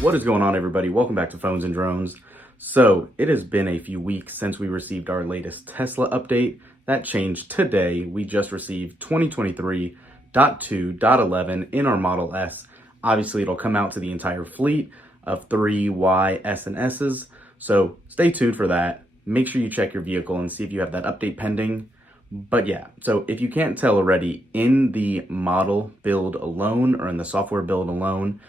What is going on, everybody? Welcome back to Phones and Drones. So it has been a few weeks since we received our latest Tesla update. That changed today. We just received 2023.2.11 in our Model S. Obviously, it'll come out to the entire fleet of 3 Y, S, and S's. So stay tuned for that. Make sure you check your vehicle and see if you have that update pending. But yeah, so if you can't tell already, in the model build alone or in the software build alone,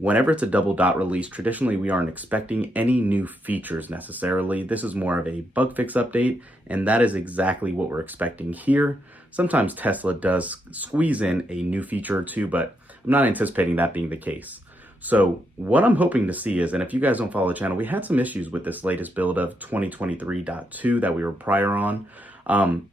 whenever it's a double dot release, traditionally we aren't expecting any new features necessarily. This is more of a bug fix update, and that is exactly what we're expecting here. Sometimes Tesla does squeeze in a new feature or two, but I'm not anticipating that being the case. So what I'm hoping to see is, and if you guys don't follow the channel, we had some issues with this latest build of 2023.2 that we were prior on.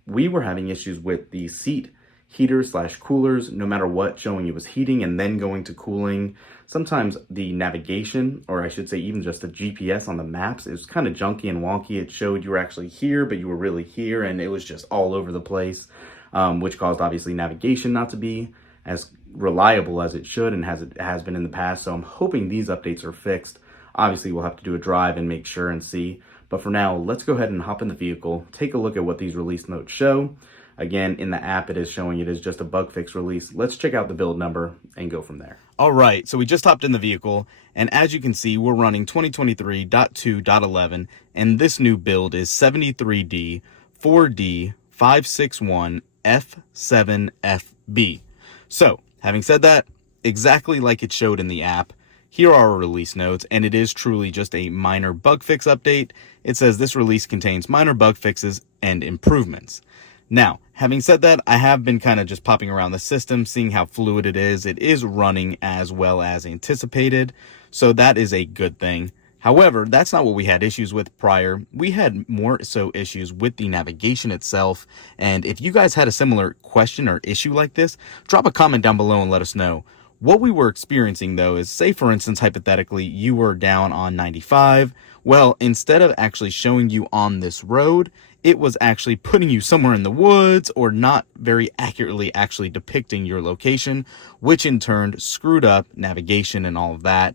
We were having issues with the seat heaters / coolers, no matter what, showing it was heating and then going to cooling. Sometimes the navigation, or I should say even just the GPS on the maps, is kind of junky and wonky. It showed you were actually here, but you were really here, and it was just all over the place, which caused obviously navigation not to be as reliable as it should and it has been in the past. So I'm hoping these updates are fixed. Obviously, we'll have to do a drive and make sure and see. But for now, let's go ahead and hop in the vehicle, take a look at what these release notes show. Again, in the app, it is showing it is just a bug fix release. Let's check out the build number and go from there. All right, so we just hopped in the vehicle, and as you can see, we're running 2023.2.11, and this new build is 73D 4D 561 F7FB. So, having said that, exactly like it showed in the app, here are our release notes, and it is truly just a minor bug fix update. It says this release contains minor bug fixes and improvements. Now, having said that, I have been kind of just popping around the system, seeing how fluid it is. It is running as well as anticipated, so that is a good thing. However, that's not what we had issues with prior. We had more so issues with the navigation itself, and if you guys had a similar question or issue like this, drop a comment down below and let us know. What we were experiencing, though, is, say for instance, hypothetically, you were down on 95. Well, instead of actually showing you on this road, it was actually putting you somewhere in the woods or not very accurately actually depicting your location, which in turn screwed up navigation and all of that.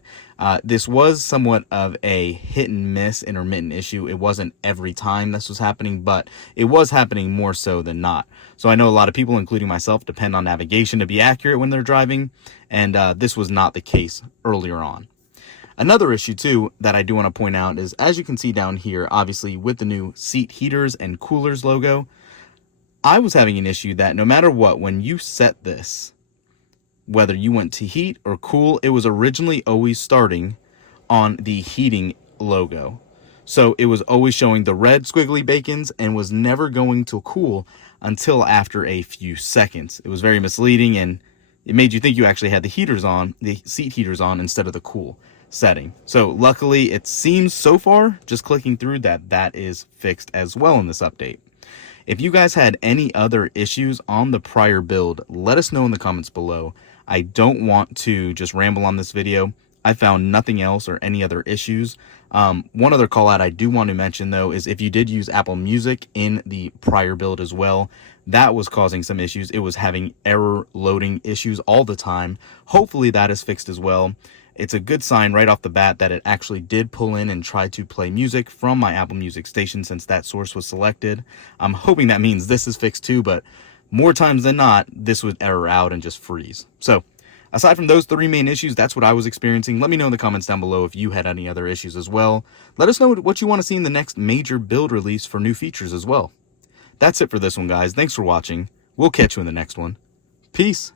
This was somewhat of a hit and miss intermittent issue. It wasn't every time this was happening, but it was happening more so than not. So I know a lot of people, including myself, depend on navigation to be accurate when they're driving, and this was not the case earlier on. Another issue, too, that I do want to point out is, as you can see down here, obviously, with the new seat heaters and coolers logo, I was having an issue that no matter what, when you set this, whether you went to heat or cool, it was originally always starting on the heating logo. So it was always showing the red squiggly bacons and was never going to cool until after a few seconds. It was very misleading, and it made you think you actually had the heaters on, the seat heaters on, instead of the cool setting. So luckily, it seems so far, just clicking through, that is fixed as well in this update. If you guys had any other issues on the prior build, let us know in the comments below. I don't want to just ramble on this video. I found nothing else or any other issues. One other call out I do want to mention, though, is if you did use Apple Music in the prior build as well, that was causing some issues. It was having error loading issues all the time. Hopefully that is fixed as well. It's a good sign right off the bat that it actually did pull in and try to play music from my Apple Music station since that source was selected. I'm hoping that means this is fixed too, but more times than not, this would error out and just freeze. So aside from those three main issues, that's what I was experiencing. Let me know in the comments down below if you had any other issues as well. Let us know what you want to see in the next major build release for new features as well. That's it for this one, guys. Thanks for watching. We'll catch you in the next one. Peace.